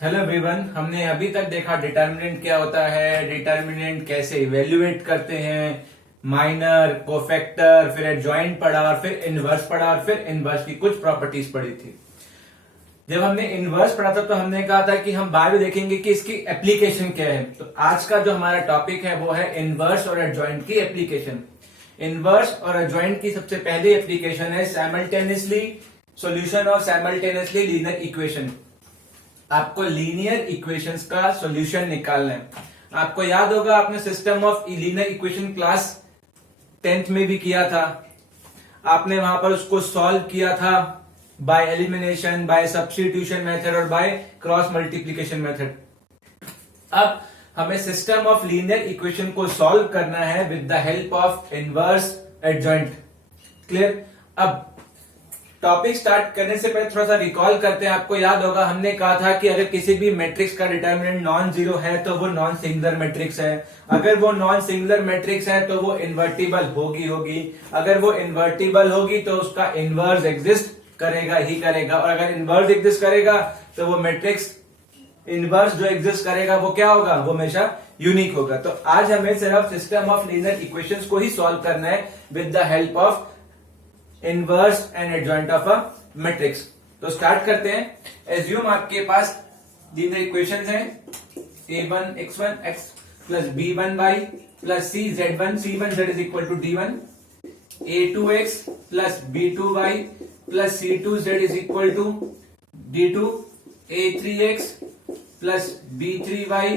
Hello everyone, हमने अभी तक देखा डिटर्मिनेंट क्या होता है, डिटर्मिनेंट कैसे इवेल्युएट करते हैं, माइनर, कोफैक्टर, फिर एडजॉइंट पढ़ा और फिर इनवर्स पढ़ा और फिर इनवर्स की कुछ प्रॉपर्टीज पढ़ी थी। जब हमने इनवर्स पढ़ा था तो हमने कहा था कि हम बाद में देखेंगे कि इसकी एप्लीकेशन क्या है। तो आज का जो हमारा टॉपिक है वो है इनवर्स और एडजॉइंट की एप्लीकेशन। इनवर्स और एडजॉइंट की सबसे पहली एप्लीकेशन है simultaneously solution of simultaneously linear equation. आपको लीनियर इक्वेशंस का सॉल्यूशन निकालना है। आपको याद होगा आपने system of linear equation class 10th में भी किया था। आपने वहां पर उसको सॉल्व किया था by elimination, by substitution method और बाय क्रॉस मल्टीप्लीकेशन मेथड। अब हमें सिस्टम ऑफ लीनियर इक्वेशन को सॉल्व करना है with the help of inverse adjoint. Clear? अब टॉपिक स्टार्ट करने से पहले थोड़ा सा रिकॉल करते हैं। आपको याद होगा हमने कहा था कि अगर किसी भी मैट्रिक्स का डिटर्मिनेंट नॉन जीरो है तो वो नॉन सिंगुलर मैट्रिक्स है। अगर वो नॉन सिंगुलर मैट्रिक्स है तो वो इन्वर्टिबल होगी। अगर वो इन्वर्टिबल होगी तो उसका इनवर्स एग्जिस्ट करेगा ही करेगा। और अगर इनवर्स एग्जिस्ट करेगा तो वो मैट्रिक्स इनवर्स जो एग्जिस्ट करेगा वो क्या होगा? वो हमेशा यूनिक होगा। तो आज हमें सिर्फ सिस्टम ऑफ लीनियर इक्वेशंस को ही सॉल्व करना है with the help of inverse and adjoint of a matrix. तो स्टार्ट करते हैं। एज्यूम आपके पास लीनियर इक्वेशंस हैं a1 x1 x plus b1y plus c(z1 c1 z is equal to d1), a2x plus b2y plus c2z is equal to d2, a3x plus b3y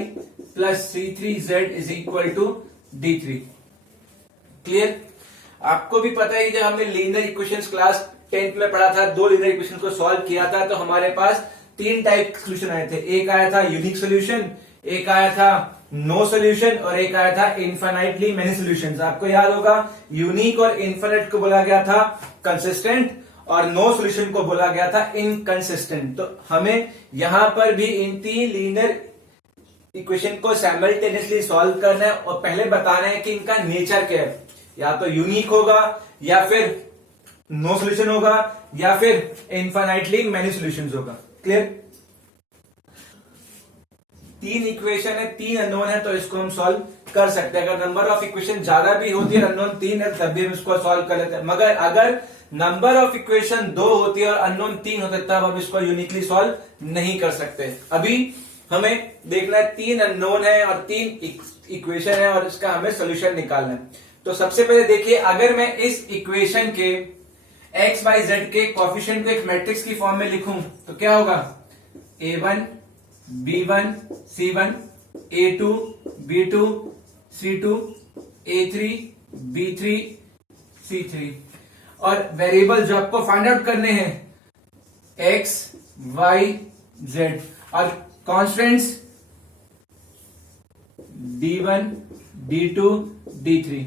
plus c3z is equal to d3। Clear? आपको भी पता है जब हमने linear equations class 10th में पढ़ा था, दो लीनियर इक्वेशंस को सॉल्व किया था तो हमारे पास तीन टाइप के सोल्यूशन आए थे। एक आया था यूनिक सोल्यूशन, एक आया था नो सोल्यूशन और एक आया था इनफाइनाइटली मेनी सोल्यूशंस। आपको याद होगा यूनिक और इनफाइनाइट को बोला गया था कंसिस्टेंट और नो सोल्यूशन को बोला गया था इनकंसिस्टेंट। तो हमें यहां पर भी इन तीन लीनियर इक्वेशन को साइमल्टेनियसली सॉल्व करना है और पहले बताना है कि इनका नेचर क्या है। या तो यूनिक होगा या फिर नो सोल्यूशन होगा या फिर इनफाइनाइटली मेनी सॉल्यूशंस होगा। क्लियर? तीन इक्वेशन है, तीन अननोन है तो इसको हम सॉल्व कर सकते हैं। अगर नंबर ऑफ इक्वेशन ज्यादा भी होती है, अननोन तीन है, तब भी हम इसको सॉल्व कर लेते हैं। मगर अगर नंबर ऑफ इक्वेशन दो होती है और अननोन तीन होते तब हम इसको यूनिकली सॉल्व नहीं कर सकते। अभी हमें देखना है तीन अननोन है और तीन इक्वेशन है और इसका हमें सोल्यूशन निकालना है। तो सबसे पहले देखिए, अगर मैं इस इक्वेशन के x y z के कोएफिशिएंट को एक मैट्रिक्स की फॉर्म में लिखूं तो क्या होगा? a1 b1 c1 a2 b2 c2 a3 b3 c3 और वेरिएबल जो आपको फाइंड आउट करने हैं x y z और कॉन्स्टेंट्स d1 d2 d3।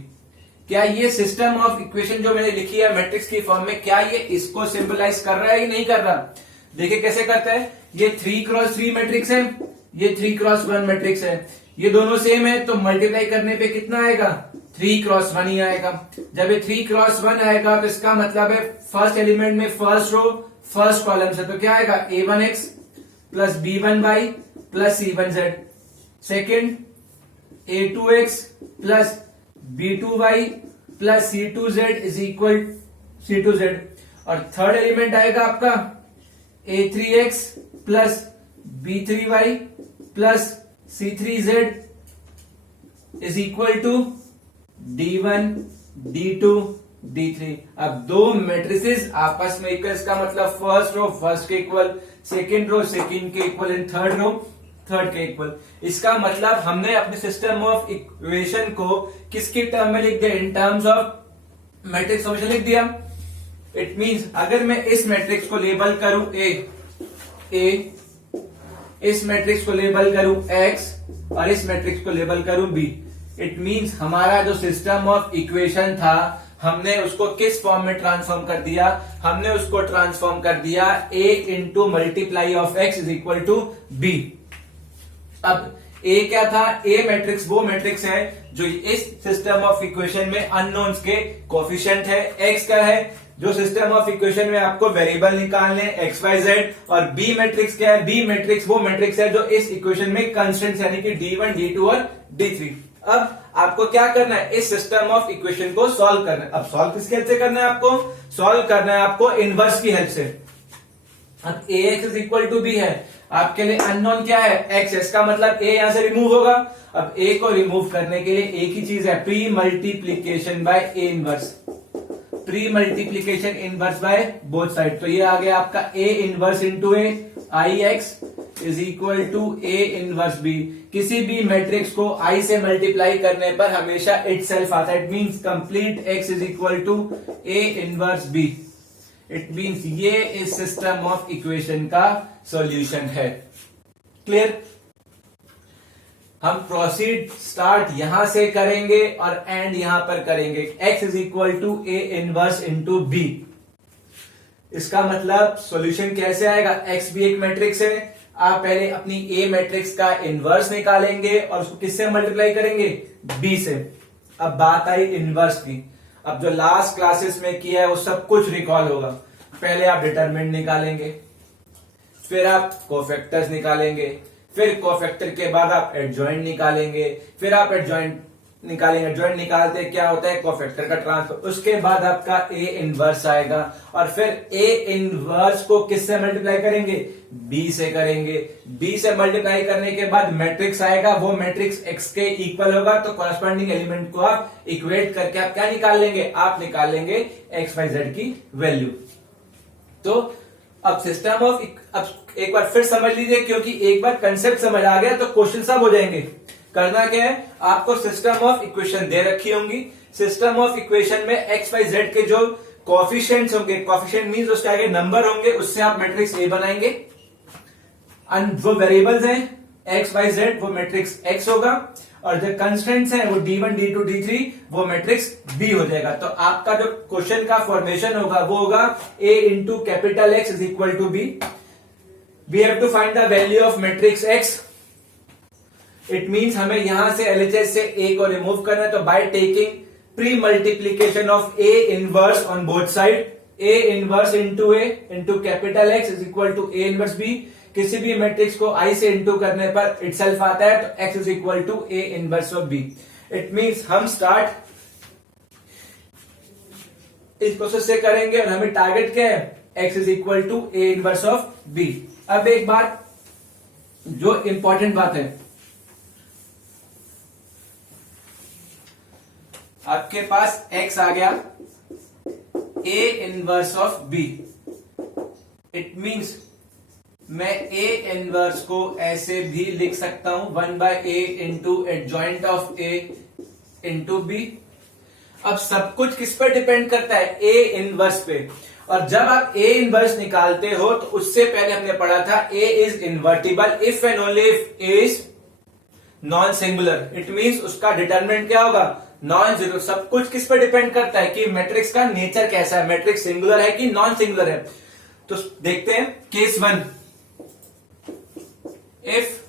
क्या ये सिस्टम ऑफ इक्वेशन जो मैंने लिखी है मैट्रिक्स की फॉर्म में, क्या ये इसको सिंबलाइज कर रहा है या नहीं कर रहा? देखिए कैसे करता है। ये 3x3 मैट्रिक्स है, ये 3x1 मैट्रिक्स है, ये दोनों सेम है तो मल्टीप्लाई करने पे कितना आएगा? 3x1 ही आएगा। जब ये 3x1 आएगा तो इसका मतलब है फर्स्ट एलिमेंट में फर्स्ट रो फर्स्ट कॉलम से, तो क्या आएगा? a1x plus b1y plus c1z। Second a2x plus b2y plus c2z is equal c2z। और थर्ड एलिमेंट आएगा आपका a3x plus b3y plus c3z is equal to d1 d2 d3। अब दो matrices आपस में इक्वल, इसका मतलब फर्स्ट रो फर्स्ट के इक्वल, सेकेंड रो सेकेंड के equal and third row third के इक्वल। इसका मतलब हमने अपने सिस्टम ऑफ इक्वेशन को किसकी टर्म में लिख दिया? In terms of matrix solution लिख दिया। इट मींस अगर मैं इस मैट्रिक्स को लेबल करूं ए, इस मैट्रिक्स को लेबल करूं x और इस मैट्रिक्स को लेबल करूं b, इट मींस हमारा जो सिस्टम ऑफ इक्वेशन था हमने उसको किस फॉर्म में ट्रांसफॉर्म कर दिया? हमने उसको ट्रांसफॉर्म कर दिया a into multiply of x is equal to b। अब ए क्या था? ए मैट्रिक्स वो मैट्रिक्स है जो इस सिस्टम ऑफ इक्वेशन में अननोन्स के कोएफिशिएंट है। एक्स क्या है? जो सिस्टम ऑफ इक्वेशन में आपको वेरिएबल निकालने एक्स वाई जेड, और बी मैट्रिक्स क्या है, बी मैट्रिक्स वो मैट्रिक्स है जो इस इक्वेशन में कंस्टेंट्स यानी कि D1 D2 और D3। अब आपको क्या करना है, इस सिस्टम ऑफ इक्वेशन को सॉल्व करना है। अब सॉल्व किसकी हेल्प से करना है, आपको सॉल्व करना है आपको इनवर्स की हेल्प से। अब ax is equal to B है, आपके लिए अननोन क्या है, x, इसका मतलब a यहां से रिमूव होगा। अब a को रिमूव करने के लिए एक ही चीज है, pre multiplication by a inverse, pre multiplication inverse by both side. तो ये आ गया आपका a inverse into a, I x is equal to a inverse b। किसी भी मैट्रिक्स को i से मल्टीप्लाई करने पर हमेशा इटसेल्फ आता है। It means complete x is equal to a inverse b। It means ये इस सिस्टम ऑफ इक्वेशन का सॉल्यूशन है। क्लियर? हम प्रोसीड स्टार्ट यहां से करेंगे और एंड यहां पर करेंगे। x is equal to a inverse into b। इसका मतलब सॉल्यूशन कैसे आएगा, x भी एक मैट्रिक्स है, आप पहले अपनी a मैट्रिक्स का इनवर्स निकालेंगे और उसको किससे मल्टीप्लाई करेंगे, b से। अब बात आई इनवर्स की। अब जो लास्ट क्लासेस में किया है वो सब कुछ रिकॉल होगा। पहले आप डिटरमिनेंट निकालेंगे, फिर आप कोफैक्टर्स निकालेंगे, फिर कोफैक्टर के बाद आप एडजॉइंट निकालेंगे, फिर आप एडजॉइंट निकालेंगे। एडजॉइंट निकालते क्या होता है, कोफैक्टर का ट्रांसफर। उसके बाद आपका a इनवर्स आएगा और फिर a इनवर्स को किससे मल्टीप्लाई करेंगे, b से करेंगे। b से मल्टीप्लाई करने के बाद मैट्रिक्स आएगा, वो मैट्रिक्स x के इक्वल होगा। तो कॉरस्पॉन्डिंग एलिमेंट को आप इक्वेट करके आप क्या निकाल लेंगे, आप निकाल लेंगे x y z की वैल्यू। तो अब सिस्टम ऑफ, अब एक बार फिर समझ लीजिए, क्योंकि एक बार कंसेप्ट समझ आ गया तो क्वेश्चन सब हो जाएंगे। करना क्या है, आपको सिस्टम ऑफ इक्वेशन दे रखी होंगी। सिस्टम ऑफ इक्वेशन में एक्स वाई जेड के जो कोफिशिएंट्स होंगे, कोफिशिएंट मींस उसके आगे नंबर होंगे, उससे आप मैट्रिक्स ए बनाएंगे। जो वेरिएबल्स हैं एक्स वाई जेड वो मैट्रिक्स एक्स होगा, और जो कंस्टेंट्स हैं वो D1 D2 D3 वो मैट्रिक्स B हो जाएगा। तो आपका जो क्वेश्चन का फॉर्मेशन होगा वो होगा A into capital X is equal to B। We have to find the value of matrix X। It means हमें यहां से LHS से A को रिमूव करना है। तो by taking pre multiplication of A inverse on both side, A inverse into A into capital X is equal to A inverse B। किसी भी मैट्रिक्स को I से इंटू करने पर इटसेल्फ आता है, तो X is equal to A inverse of B। It means हम स्टार्ट इस प्रोसेस से करेंगे और हमें टारगेट क्या है, X is equal to A inverse of B। अब एक बात जो इंपॉर्टेंट बात है, आपके पास x आ गया A inverse of B। It means मैं A इनवर्स को ऐसे भी लिख सकता हूं 1 by A into adjoint of A into B। अब सब कुछ किस पर डिपेंड करता है, A इनवर्स पे। और जब आप A इनवर्स निकालते हो तो उससे पहले हमने पढ़ा था A is invertible if and only if A is non singular. It means उसका डिटरमिनेंट क्या होगा, नॉन जीरो। सब कुछ किस पर डिपेंड करता है कि मैट्रिक्स का नेचर कैसा है, मैट्रिक्स सिंगुलर है कि नॉन सिंगुलर है। तो देखते हैं case 1, if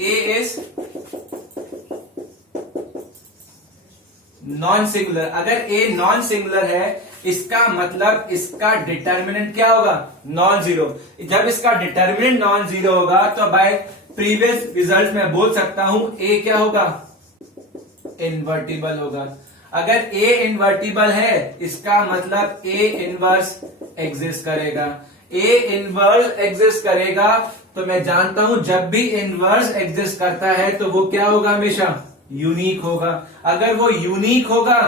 A is non singular. अगर A नॉन सिंगुलर है इसका मतलब इसका डिटरमिनेंट क्या होगा, नॉन जीरो। जब इसका डिटरमिनेंट नॉन जीरो होगा तो बाय प्रीवियस रिजल्ट में बोल सकता हूं A क्या होगा, इन्वर्टिबल होगा। अगर A इन्वर्टिबल है इसका मतलब A इनवर्स एग्जिस्ट करेगा। A इनवर्स एग्जिस्ट करेगा तो मैं जानता हूं जब भी इनवर्स एग्जिस्ट करता है तो वो क्या होगा, हमेशा यूनिक होगा। अगर वो यूनिक होगा,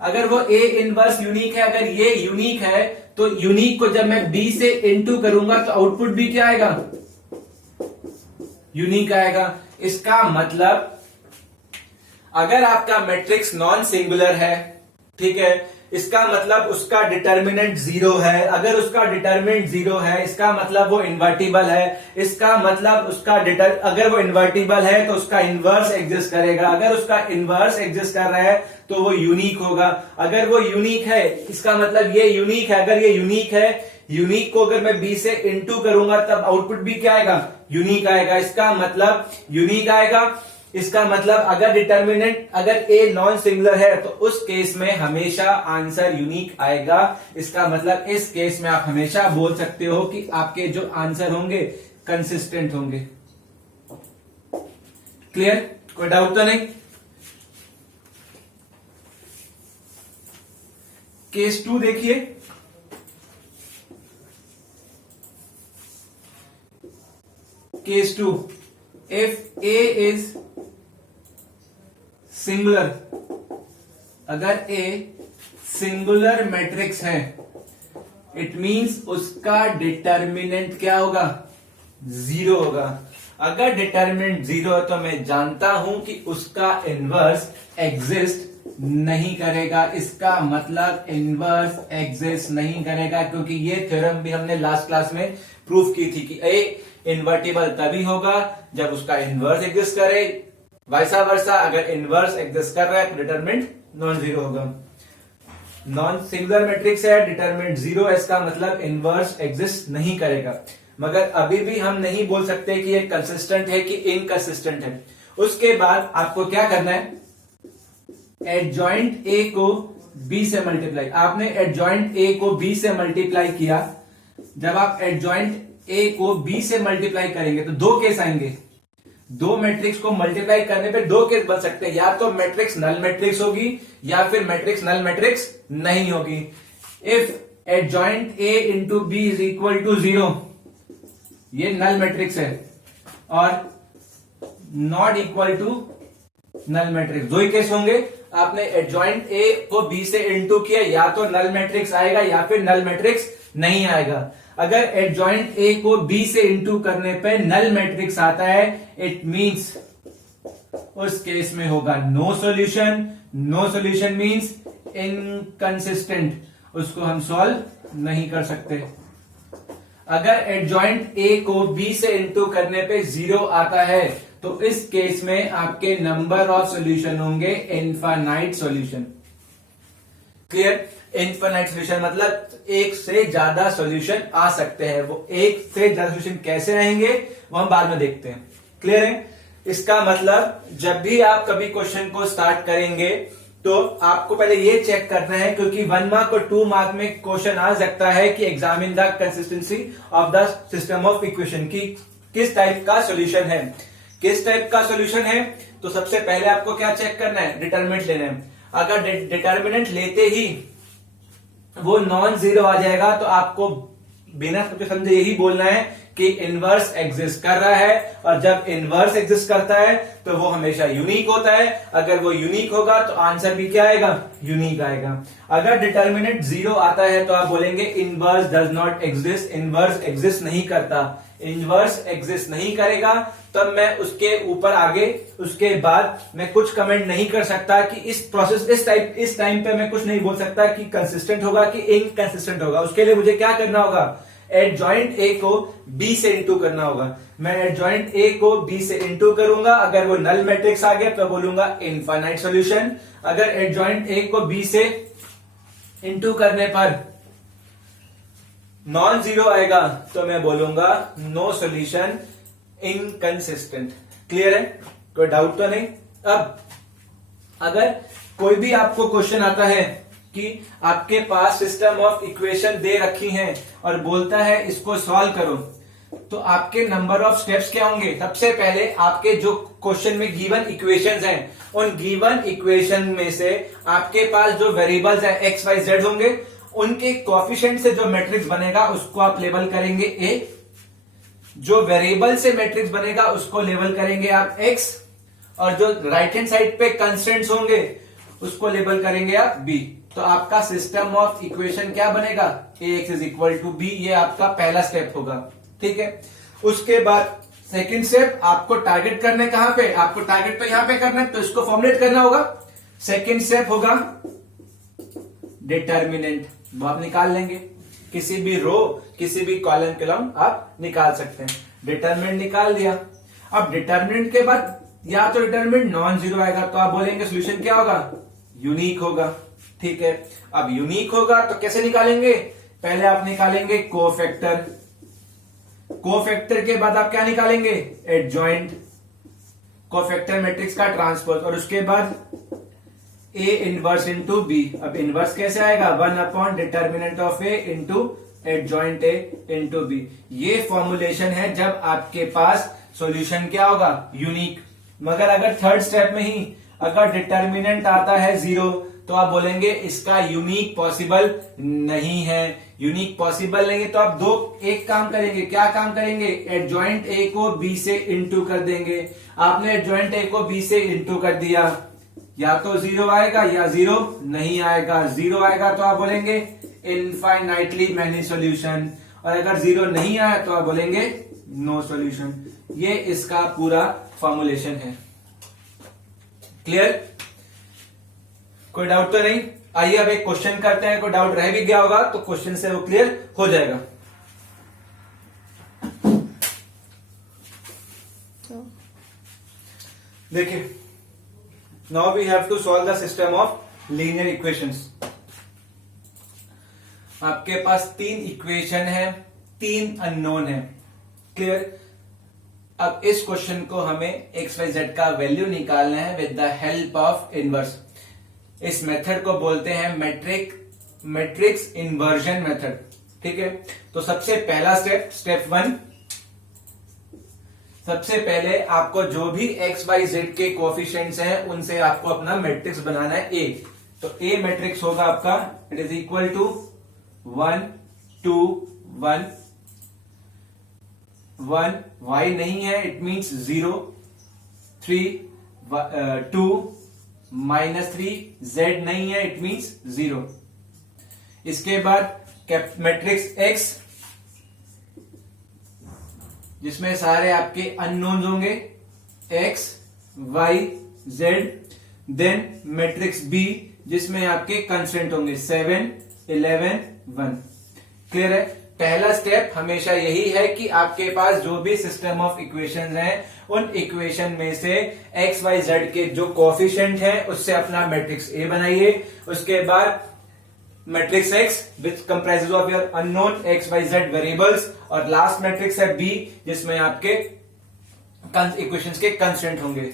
अगर वो A इनवर्स यूनिक है, अगर ये यूनिक है तो यूनिक को जब मैं B से इनटू करूंगा तो आउटपुट भी क्या आएगा, यूनिक आएगा। इसका मतलब अगर आपका मैट्रिक्स नॉन सिंगुलर है, ठीक है, इसका मतलब उसका डिटरमिनेंट जीरो है। अगर उसका डिटरमिनेंट जीरो है इसका मतलब वो इन्वर्टिबल है। इसका मतलब उसका अगर वो इन्वर्टिबल है तो उसका इनवर्स एग्जिस्ट करेगा। अगर उसका इनवर्स एग्जिस्ट कर रहा है तो वो यूनिक होगा। अगर वो यूनिक है इसका मतलब ये यूनिक है। अगर ये यूनिक है, यूनिक को अगर मैं B से इनटू करूंगा तब आउटपुट भी क्या आएगा, यूनिक आएगा। इसका मतलब यूनिक आएगा। इसका मतलब अगर डिटर्मिनेंट अगर ए नॉन सिंगुलर है तो उस केस में हमेशा आंसर यूनिक आएगा। इसका मतलब इस केस में आप हमेशा बोल सकते हो कि आपके जो आंसर होंगे कंसिस्टेंट होंगे। क्लियर? कोई डाउट तो नहीं? केस 2 देखिए। Case 2, if A is singular, अगर ए सिंगुलर मैट्रिक्स है, इट मींस उसका डिटर्मिनेंट क्या होगा? 0 होगा। अगर डिटर्मिनेंट 0 है तो मैं जानता हूं कि उसका इनवर्स एग्जिस्ट नहीं करेगा। इसका मतलब इनवर्स एग्जिस्ट नहीं करेगा, क्योंकि ये थ्योरम भी हमने लास्ट क्लास में प्रूफ की थी कि ए इन्वर्टिबल तभी होगा जब उसका इनवर्स एग्जिस्ट करे, वैसा वर्सा अगर इनवर्स एग्जिस्ट कर रहा है तो डिटरमिनेंट नॉन जीरो होगा। नॉन सिंगुलर मैट्रिक्स है, डिटरमिनेंट 0 है, इसका मतलब इनवर्स एग्जिस्ट नहीं करेगा। मगर अभी भी हम नहीं बोल सकते कि ये कंसिस्टेंट है कि इनकंसिस्टेंट है। उसके बाद आपको क्या करना है? एडजॉइंट ए को बी से मल्टीप्लाई, आपने एडजॉइंट ए को बी से मल्टीप्लाई किया। जब आप एडजॉइंट ए को बी से मल्टीप्लाई करेंगे तो दो केस आएंगे। दो मैट्रिक्स को मल्टीप्लाई करने पे दो केस बन सकते हैं, या तो मैट्रिक्स नल मैट्रिक्स होगी या फिर मैट्रिक्स नल मैट्रिक्स नहीं होगी। If adjoint A into B is equal to 0, ये नल मैट्रिक्स है, और not equal to null matrix, दो ही केस होंगे। आपने एडजॉइंट ए को बी से इंटू किया, या तो नल मैट्रिक्स आएगा या फिर नल मैट्रिक्स नहीं आएगा। अगर एडजॉइंट ए को बी से इंटू करने पे नल मैट्रिक्स आता है, इट मींस उस केस में होगा no solution. No solution means inconsistent, उसको हम सॉल्व नहीं कर सकते। अगर एडजॉइंट ए को बी से इंटू करने पे 0 आता है तो इस केस में आपके नंबर ऑफ सॉल्यूशन होंगे infinite solution. Clear? Infinite solution मतलब एक से ज्यादा सॉल्यूशन आ सकते हैं। वो एक से ज्यादा सॉल्यूशन कैसे रहेंगे वो हम बाद में देखते हैं। क्लियर है? इसका मतलब जब भी आप कभी क्वेश्चन को स्टार्ट करेंगे तो आपको पहले ये चेक करना है, क्योंकि 1 मार्क और 2 मार्क में क्वेश्चन आ सकता है कि examine the consistency of the system of equation, की किस टाइप का सॉल्यूशन है। किस टाइप का सॉल्यूशन है तो सबसे पहले आपको क्या चेक करना है? डिटरमिनेंट लेना है। अगर डिटरमिनेंट लेते ही वो नॉन जीरो आ जाएगा तो आपको बिना सोचे समझे यही बोलना है कि इनवर्स एग्जिस्ट कर रहा है, और जब इनवर्स एग्जिस्ट करता है तो वो हमेशा यूनिक होता है। अगर वो यूनिक होगा तो आंसर भी क्या आएगा? यूनिक आएगा। अगर डिटरमिनेंट 0 आता है तो आप बोलेंगे inverse does not exist, inverse exist नहीं करता। इनवर्स एग्जिस्ट नहीं करेगा तब मैं उसके ऊपर आगे उसके बाद मैं कुछ कमेंट नहीं कर सकता कि इस प्रोसेस इस टाइम पे मैं कुछ नहीं बोल सकता कि कंसिस्टेंट होगा कि इनकंसिस्टेंट होगा। उसके लिए मुझे क्या करना होगा? एडजॉइंट ए को बी से इंटू करना होगा। मैं एडजॉइंट ए को बी से इंटू करूंगा, अगर वो नल मैट्रिक्स आ गया तो बोलूंगा इनफाइनाइट सॉल्यूशन। अगर एडजॉइंट ए को बी से इंटू करने पर नॉन जीरो आएगा तो मैं बोलूंगा नो सॉल्यूशन, इनकंसिस्टेंट। क्लियर है? कोई डाउट तो नहीं? अब अगर कोई भी आपको क्वेश्चन आता है कि आपके पास सिस्टम ऑफ इक्वेशन दे रखी हैं और बोलता है इसको सॉल्व करो, तो आपके नंबर ऑफ स्टेप्स क्या होंगे? सबसे पहले आपके जो क्वेश्चन में गिवन इक्वेशंस हैं, उन गिवन इक्वेशन में से आपके पास जो वेरिएबल्स हैं एक्स वाई जेड होंगे, उनके कोएफिशिएंट से जो मैट्रिक्स बनेगा उसको आप लेबल करेंगे ए। जो वेरिएबल से मैट्रिक्स बनेगा उसको लेबल करेंगे आप एक्स, और जो राइट हैंड साइड पे कंस्टेंट्स होंगे उसको लेबल करेंगे आप बी। तो आपका सिस्टम ऑफ इक्वेशन क्या बनेगा? A X is equal to B. ये आपका पहला स्टेप होगा। ठीक है? उसके बाद सेकंड स्टेप आपको टारगेट करना है कहां पे? आपको टारगेट तो यहां पे करना है, तो इसको फॉर्मुलेट करना होगा। सेकंड स्टेप होगा डिटर्मिनेंट, वो आप निकाल लेंगे। किसी भी रो किसी भी कॉलम के लॉन्ग आप निकाल सकते हैं। डिटर्मिनेंट निकाल दिया। अब डिटर्मिनेंट के बाद या तो डिटर्मिनेंट नॉन जीरो आएगा तो आप बोलेंगे सोल्यूशन क्या होगा? यूनिक होगा। ठीक है? अब यूनिक होगा तो कैसे निकालेंगे? पहले आप निकालेंगे कोफैक्टर। कोफैक्टर के बाद आप क्या निकालेंगे? एडजॉइंट। कोफैक्टर मैट्रिक्स का ट्रांसपोज, और उसके बाद ए इनवर्स इंटू बी। अब इनवर्स कैसे आएगा, 1 upon determinant of A into adjoint A into B. ये फॉर्मुलेशन है जब आपके पास सॉल्यूशन क्या होगा, यूनिक। मगर अगर थर्ड स्टेप में ही अगर डिटर्मिनेंट आता है 0 तो आप बोलेंगे इसका यूनिक पॉसिबल नहीं है। यूनिक पॉसिबल नहीं है तो आप एक काम करेंगे, क्या काम करेंगे, एडजॉइंट ए को बी से इंटू कर देंगे। आपने एडजॉइंट ए को बी से इंटू कर दिया, या तो 0 आएगा या 0 नहीं आएगा। 0 आएगा तो आप बोलेंगे इनफाइनाइटली मैनी सॉल्यूशन, और अगर 0 नहीं आया तो आप बोलेंगे नो सॉल्यूशन। ये इसका पूरा फॉर्मुलेशन है। क्लियर, कोई डाउट तो नहीं? आइए अब एक क्वेश्चन करते हैं, कोई डाउट रह भी गया होगा तो क्वेश्चन से वो क्लियर हो जाएगा। देखिए, now we have to solve the system of linear equations. आपके पास 3 इक्वेशन है, 3 अननोन है। क्लियर, अब इस क्वेश्चन को हमें एक्स वाई जेड का वैल्यू निकालना है with the help of inverse. इस मेथड को बोलते हैं मैट्रिक्स इन्वर्जन मेथड। ठीक है, तो सबसे पहला स्टेप 1, सबसे पहले आपको जो भी एक्स वाई जेड के कोएफिशिएंट्स हैं उनसे आपको अपना मैट्रिक्स बनाना है ए। तो ए मैट्रिक्स होगा आपका, it is equal to 1 2 1 1, y नहीं है इट मीन्स 0 3 2 -3, z नहीं है इट मीन्स 0। इसके बाद मैट्रिक्स x जिसमें सारे आपके अननोन्स होंगे x y z, then matrix b जिसमें आपके कंस्टेंट होंगे 7 11 1। क्लियर है? पहला स्टेप हमेशा यही है कि आपके पास जो भी सिस्टम ऑफ इक्वेशंस हैं उन इक्वेशन में से एक्स वाई जेड के जो कोएफिशिएंट है उससे अपना मैट्रिक्स ए बनाइए। उसके बाद matrix X which comprises of your unknown X Y Z variables, और लास्ट मैट्रिक्स है बी जिसमें आपके इक्वेशंस के कंस्टेंट होंगे।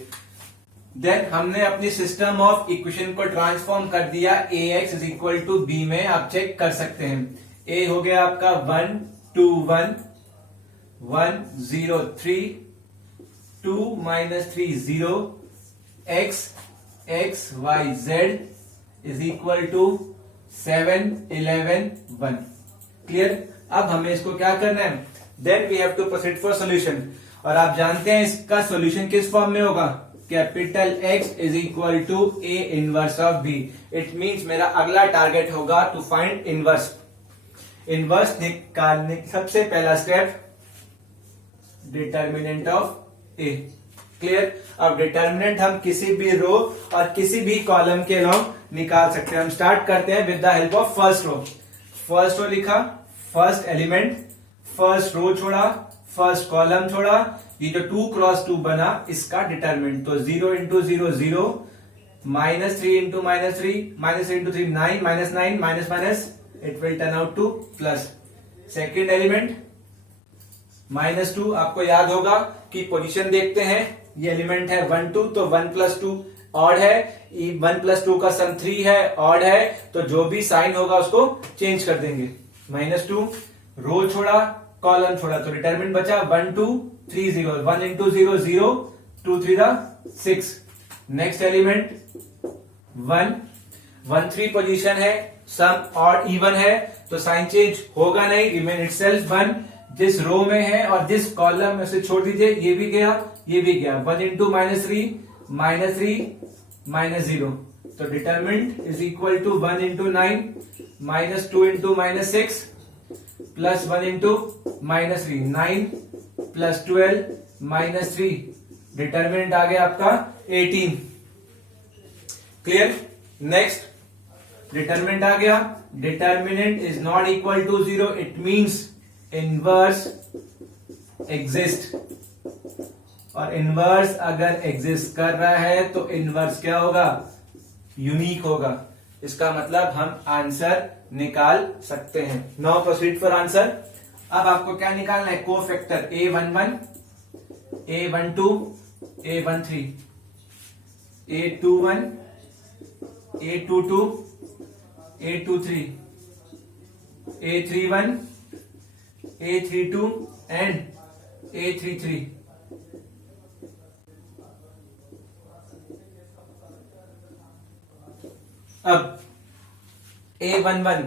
देन हमने अपनी सिस्टम ऑफ इक्वेशन को ट्रांसफॉर्म कर दिया A X is equal to B में। आप चेक कर सकते हैं, ए हो गया आपका 1 2 1 1 0 3 2 -3 0, x x y z is equal to 7 11 1। Clear? अब हमें इसको क्या करना है, then we have to proceed for solution. और आप जानते हैं इसका सॉल्यूशन किस फॉर्म में होगा, capital X is equal to A inverse of B। It means मेरा अगला टारगेट होगा टू फाइंड इनवर्स। इनवर्स निकालने सबसे पहला step determinant of A. Clear? अब डिटर्मिनेंट हम किसी भी रो और किसी भी कॉलम के अलॉन्ग निकाल सकते हैं। हम स्टार्ट करते हैं with the help of first row. First row लिखा, फर्स्ट एलिमेंट, फर्स्ट रो छोड़ा, फर्स्ट कॉलम छोड़ा, ये जो 2 क्रॉस 2 बना इसका डिटर्मिनेंट, तो 0 into 0 0, -3 into -3, -3 into 3 9, -9 minus it will turn out to plus। Second element -2, आपको याद होगा कि पोजीशन देखते हैं, ये एलिमेंट है 1 2, तो 1 + 2 ऑड है, 1 + 2 का सम 3 है, ऑड है, तो जो भी साइन होगा उसको चेंज कर देंगे। -2, रो छोड़ा, कॉलम छोड़ा, तो डिटरमिनेंट बचा 1 2 3 0, 1 इंटू 0 0, 2 3 6। नेक्स्ट एलिमेंट 1 1 3 पोजीशन है, सम ऑड इवन है, तो साइन चेंज होगा नहीं, रिमेन इटसेल्फ 1। जिस रो में है और जिस कॉलम में से छोड़ दीजिए, ये भी गया ये भी गया, 1 इंटू -3 -0, तो determinant is equal to 1 into 9 -2 into -6 plus 1 into -3, 9 + 12 -3, determinant आ गया आपका 18। क्लियर? नेक्स्ट डिटरमिनेंट आ गया, determinant is not equal to 0, it means inverse exist, और इनवर्स अगर एग्जिस्ट कर रहा है तो इनवर्स क्या होगा, यूनिक होगा। इसका मतलब हम आंसर निकाल सकते हैं। Now proceed for answer. अब आपको क्या निकालना है, cofactor A11 A12 A13, A21, A22, A23, A31, A32 and A33. अब A11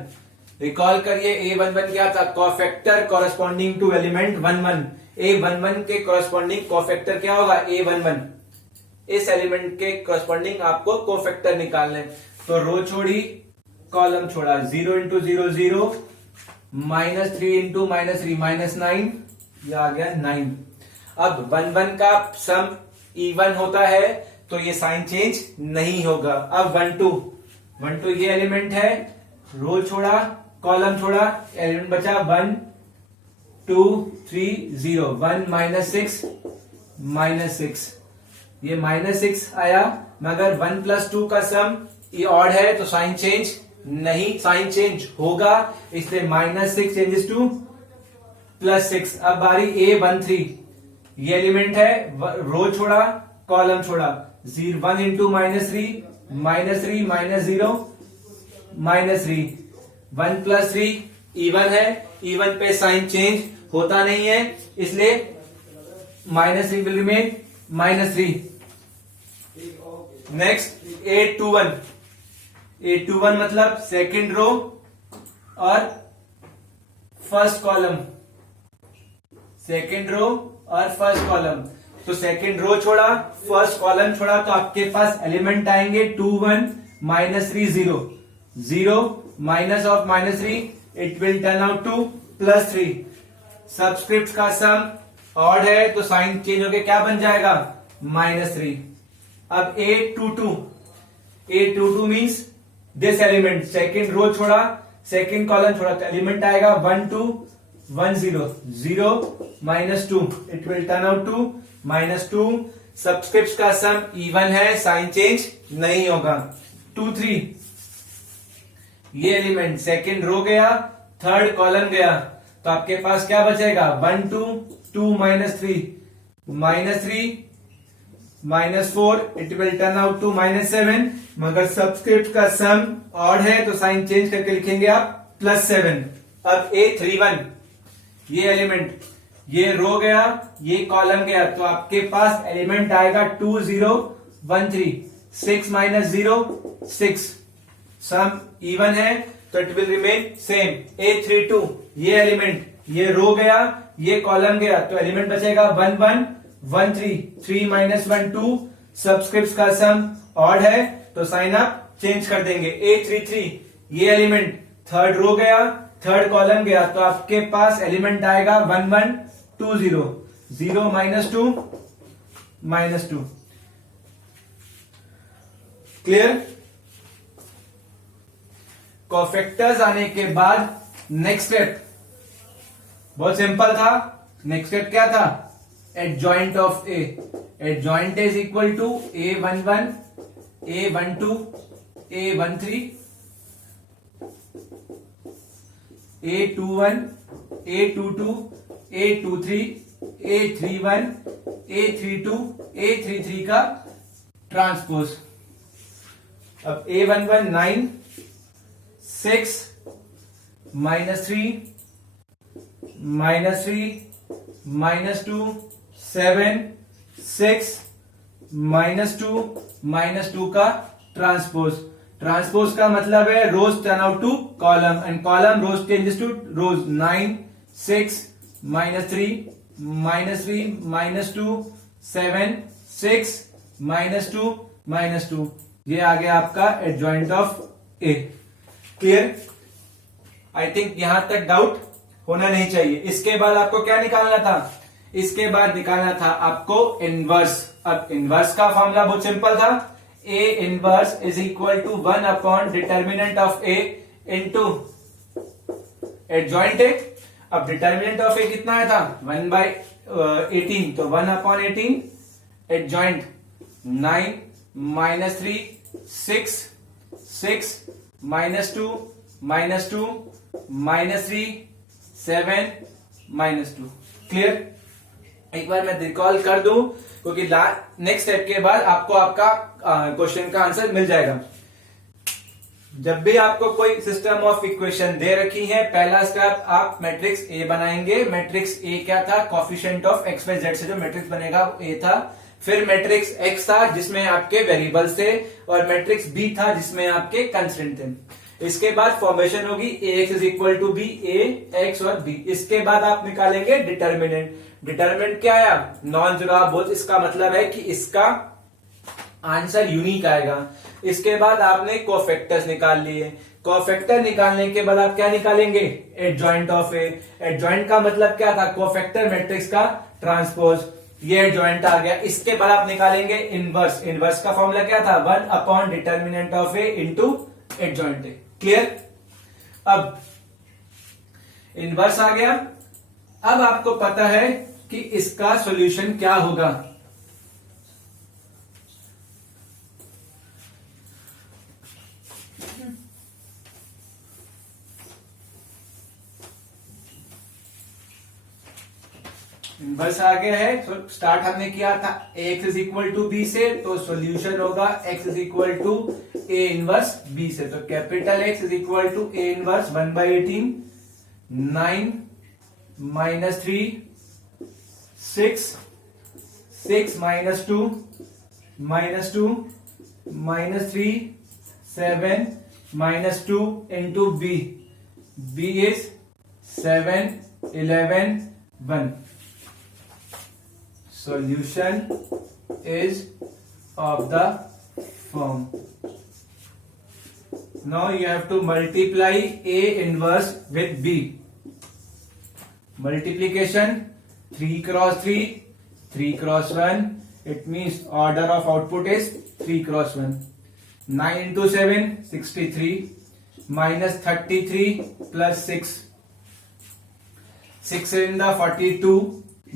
रिकॉल करिए, A11 क्या था? Cofactor corresponding to element 11। A11 के कॉरेस्पॉन्डिंग कोफैक्टर क्या होगा? A11। इस एलिमेंट के कॉरेस्पॉन्डिंग आपको कोफैक्टर निकालने, तो रो छोड़ी कॉलम छोड़ा, 0 इंटू 0 0, -3 इंटू -3 -9, ये आ गया 9। अब 11 का सम इवन होता है तो ये साइन चेंज नहीं होगा। अब 1 2 ये एलिमेंट है, रो छोड़ा कॉलम छोड़ा, एलिमेंट बचा 1 2 3 0, 1 -6 -6, ये -6 आया, मगर 1 + 2 का सम ये ऑड है तो साइन चेंज नहीं, साइन चेंज होगा, इसलिए -6 चेंजेस टू +6। अब बारी A13, ये एलिमेंट है, रो छोड़ा कॉलम छोड़ा, 1 इंटू -3 -3 -0 -3, 1 + 3 इवन है, इवन पे साइन चेंज होता नहीं है, इसलिए -3 विल रिमेन -3। नेक्स्ट A21 मतलब सेकेंड रो और फर्स्ट कॉलम, सेकेंड रो और फर्स्ट कॉलम, तो सेकेंड रो छोड़ा फर्स्ट कॉलम छोड़ा, तो आपके पास एलिमेंट आएंगे 2 1 -3 0 0 minus of -3, it will turn out to +3। Subscript का सम ऑड है तो साइन चेंज होके क्या बन जाएगा? -3। अब A22 means this element, second row छोड़ा सेकेंड कॉलम छोड़ा, तो एलिमेंट आएगा 1 2 1 0 0 -2, it will turn out to -2। Subscript का सम इवन है, साइन चेंज नहीं होगा। 2 3 ये एलिमेंट सेकेंड रो गया, थर्ड कॉलम गया, तो आपके पास क्या बचेगा? 1 2 2 -3 -4, it will turn out to -7, मगर सबस्क्रिप्ट का सम ऑड है तो साइन चेंज करके लिखेंगे आप +7। अब A31, ये एलिमेंट, ये रो गया ये कॉलम गया, तो आपके पास एलिमेंट आएगा 2 0 1 3, 6 -0 6, सम इवन है तो it will remain same. A32, ये एलिमेंट, ये रो गया ये कॉलम गया, तो एलिमेंट बचेगा 1 1 1 3 3 -1 2, सबस्क्रिप्ट का सम ऑड है तो साइन आप चेंज कर देंगे। A33, ये एलिमेंट, थर्ड रो गया थर्ड कॉलम गया, तो आपके पास एलिमेंट आएगा 1 1 2 0 0 -2 -2। क्लियर? कोफैक्टर्स आने के बाद नेक्स्ट स्टेप बहुत सिंपल था। नेक्स्ट स्टेप क्या था? Adjoint of A. Adjoint is equal to A11 A12 A13 A21 A22 A23 A31 A32 A33 का ट्रांसपोज। अब A11 9 6 -3 -3 -2 7 6 -2 -2 का ट्रांसपोज। ट्रांसपोज का मतलब है rows turn out to column and column rows changes to rows. 9 6 -3 -2 7 6 -2 -2, ये आ गया आपका adjoint of A. Clear? I think यहां तक डाउट होना नहीं चाहिए। इसके बाद आपको क्या निकालना था? इसके बाद निकालना था आपको इनवर्स। अब इनवर्स का फॉर्मूला बहुत सिंपल था, A inverse is equal to 1 upon determinant of A into adjoint A. अब डिटर्मिनेंट ऑफ ए कितना आया था? 1/18, तो 1 अपॉन 18 एडजॉइंट 9 -3 6 6 -2 -2 -3 7 -2। क्लियर? एक बार मैं रिकॉल कर दूं, क्योंकि नेक्स्ट स्टेप के बाद आपको आपका क्वेश्चन का आंसर मिल जाएगा। जब भी आपको कोई सिस्टम ऑफ इक्वेशन दे रखी है, पहला स्टेप आप मैट्रिक्स ए बनाएंगे। मैट्रिक्स ए क्या था? Coefficient of x Y z से जो मैट्रिक्स बनेगा वो ए था। फिर मैट्रिक्स एक्स था जिसमें आपके वेरिएबल्स थे, और मैट्रिक्स बी था जिसमें आपके कंस्टेंट थे। इसके बाद फॉर्मेशन होगी A X is equal to B, A X और बी। इसके बाद आप निकालेंगे डिटर्मिनेंट। डिटर्मिनेंट क्या आया? Non zero. आप बोल, इसका मतलब है कि इसका आंसर यूनिक आएगा। इसके बाद आपने कोफैक्टर्स निकाल लिए। कोफैक्टर निकालने के बाद आप क्या निकालेंगे? Adjoint of A. एडजॉइंट का मतलब क्या था? कोफैक्टर मैट्रिक्स का ट्रांसपोज। ये एडजॉइंट आ गया। इसके बाद आप निकालेंगे इनवर्स। इनवर्स का फॉर्मूला क्या था? 1 upon determinant of A into adjoint A. Clear? अब इनवर्स आ गया। अब आपको पता है कि इसका सॉल्यूशन क्या होगा। इनवर्स आ गया है। तो स्टार्ट हमने किया था x is equal to B से, तो सॉल्यूशन होगा x is equal to A inverse B से। तो capital X is equal to A inverse 1/18, 9 minus 3 6, 6 minus 2 minus 3 7 minus 2 into B. B is 7 11 1। Solution is of the form. Now you have to multiply A inverse with B. Multiplication 3 cross 3, 3 cross 1. It means order of output is 3 cross 1. 9 into 7, 63. Minus 33 plus 6. 6 in the 42.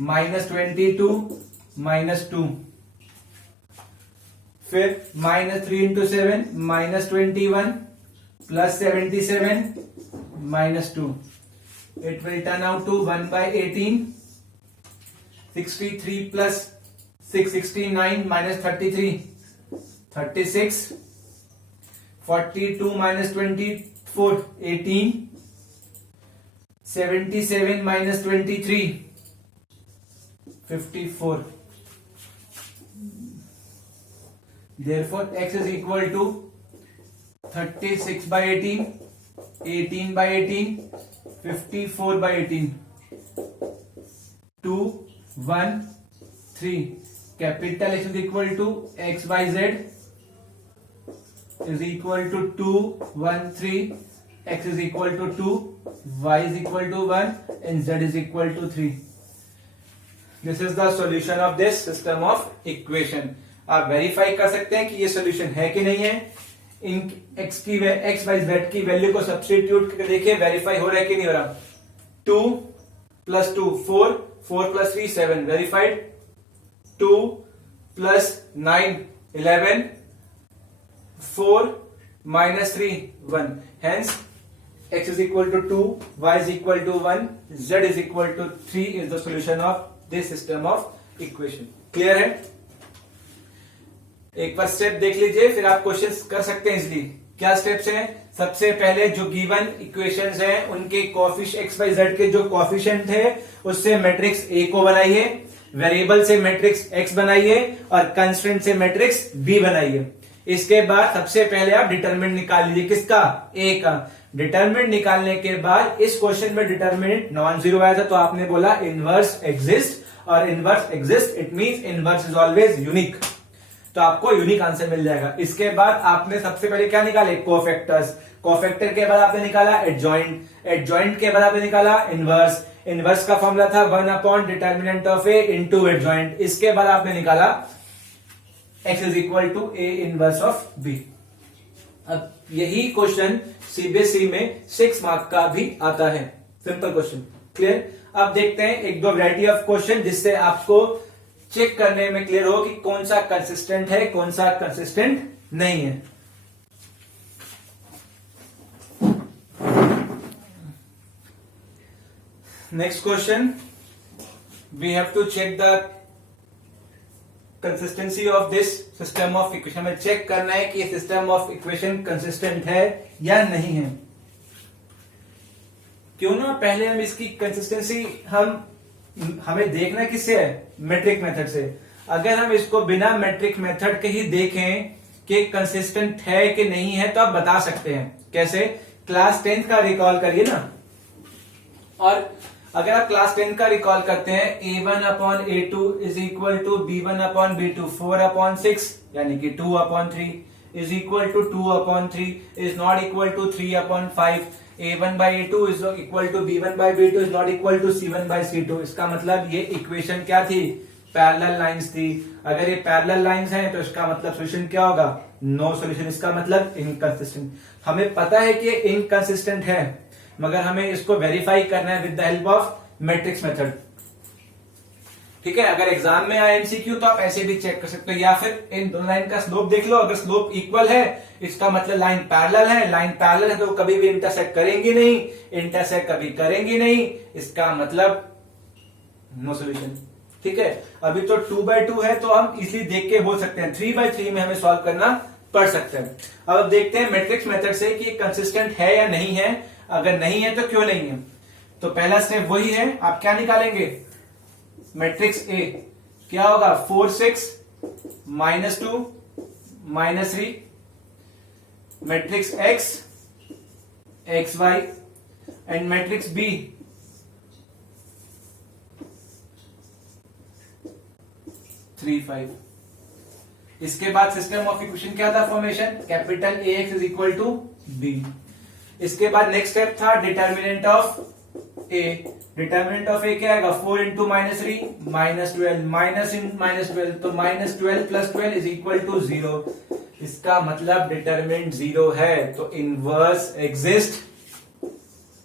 Minus 22 minus 2। फिर minus 3 into 7 minus 21 plus 77 minus 2। It will turn out to 1/18। 63 plus 6 69 minus 33 36। 42 minus 24 18। 77 minus 23 54। Therefore x is equal to 36/18, 18/18, 54/18, 2 1 3। Capital X is equal to x y z is equal to 2 1 3। x is equal to 2, y is equal to 1 and z is equal to 3। This is the solution of this system of equation. आप verify कर सकते हैं कि ये solution है कि नहीं है। इन एक्स वाई जेड की वैल्यू को सब्स्टिट्यूट करके देखिए वेरीफाई हो रहा है कि नहीं हो रहा। 2 + 2 4, 4 + 3 7 verified. 2 + 9 11, 4 - 3 1। Hence x is equal to 2, y is equal to 1, z is equal to 3 is the solution of this system of equation। Clear है? एक बार स्टेप देख लीजिए, फिर आप क्वेश्चंस कर सकते हैं इजली। क्या स्टेप्स हैं? सबसे पहले जो गिवन इक्वेशंस हैं उनके कोएफिशिएंट एक्स वाई जेड के जो कोएफिशिएंट थे उससे मैट्रिक्स ए को बनाइए, वेरिएबल से मैट्रिक्स एक्स बनाइए और कंस्टेंट से मैट्रिक्स बी बनाइए। इसके बाद सबसे पहले आप डिटरमिनेंट निकाल लीजिए। किसका? ए का। डिटरमिनेंट निकालने के बाद इस क्वेश्चन में डिटरमिनेंट नॉन जीरो आया था, तो आपने बोला इनवर्स एग्जिस्ट, और inverse exist it means inverse is always unique, तो आपको यूनिक आंसर मिल जाएगा। इसके बाद आपने सबसे पहले क्या निकाले? कोफैक्टर्स। कोफैक्टर के बाद आपने निकाला एडजॉइंट। एडजॉइंट के बाद आपने निकाला इनवर्स। इनवर्स का फॉर्मूला था 1 upon determinant of A into adjoint. इसके बाद आपने निकाला x is equal to A inverse of B. अब यही क्वेश्चन सीबीएसई में 6 मार्क का भी आता है। Simple question. क्लियर? अब देखते हैं एक दो वैरायटी ऑफ क्वेश्चन जिससे आपको चेक करने में क्लियर हो कि कौन सा कंसिस्टेंट है, कौन सा कंसिस्टेंट नहीं है। Next question, we have to check the consistency of this system of equation. हमें चेक करना है कि ये सिस्टम ऑफ इक्वेशन कंसिस्टेंट है या नहीं है। क्यों ना पहले हम इसकी कंसिस्टेंसी हमें देखना किससे है, मेट्रिक मेथड से। अगर हम इसको बिना मेट्रिक मेथड के ही देखें कि कंसिस्टेंट है कि नहीं है तो आप बता सकते हैं। कैसे? क्लास 10th का रिकॉल करिए ना, और अगर आप क्लास 10 का रिकॉल करते हैं, a1/a2 is equal to b1/b2 4/6 यानी कि 2/3 is equal to 2/3 is not equal to 3/5। a1/a2 is equal to b1/b2 is not equal to c1/c2। इसका मतलब ये इक्वेशन क्या थी? पैरेलल लाइंस थी। अगर ये पैरेलल लाइंस हैं तो इसका मतलब सॉल्यूशन क्या होगा? No solution. इसका मतलब इनकंसिस्टेंट। हमें पता है कि इनकंसिस्टेंट है, मगर हमें इसको वेरीफाई करना है with the help of matrix method. ठीक है, अगर एग्जाम में आए एमसीक्यू तो आप ऐसे भी चेक कर सकते हो, या फिर इन दोनों लाइन का स्लोप देख लो। अगर स्लोप इक्वल है इसका मतलब लाइन पैरेलल है। लाइन पैरेलल है तो कभी भी इंटरसेक्ट करेंगी नहीं, इंटरसेक्ट कभी करेंगी नहीं, इसका मतलब नो सॉल्यूशन। ठीक है, अभी तो 2/2 है तो हम इजीली देख के बोल सकते हैं। 3/3 में हमें सॉल्व करना पड़ सकता है। अब देखते हैं मैट्रिक्स मेथड से कि कंसिस्टेंट है या नहीं है। अगर नहीं है तो क्यों नहीं है? तो पहला स्टेप वही है, आप क्या निकालेंगे? मैट्रिक्स ए क्या होगा? 4 6 -2 -3। Matrix x XY and matrix B 3 5। इसके बाद सिस्टम ऑफ इक्वेशन क्या था? Formation capital AX is equal to B। इसके बाद नेक्स्ट स्टेप था determinant of A। Determinant of A क्या आएगा? 4 × -3 -12 -12 तो -12 + 12 इज इक्वल टू 0। इसका मतलब डिटर्मिनेंट 0 है तो इनवर्स एग्जिस्ट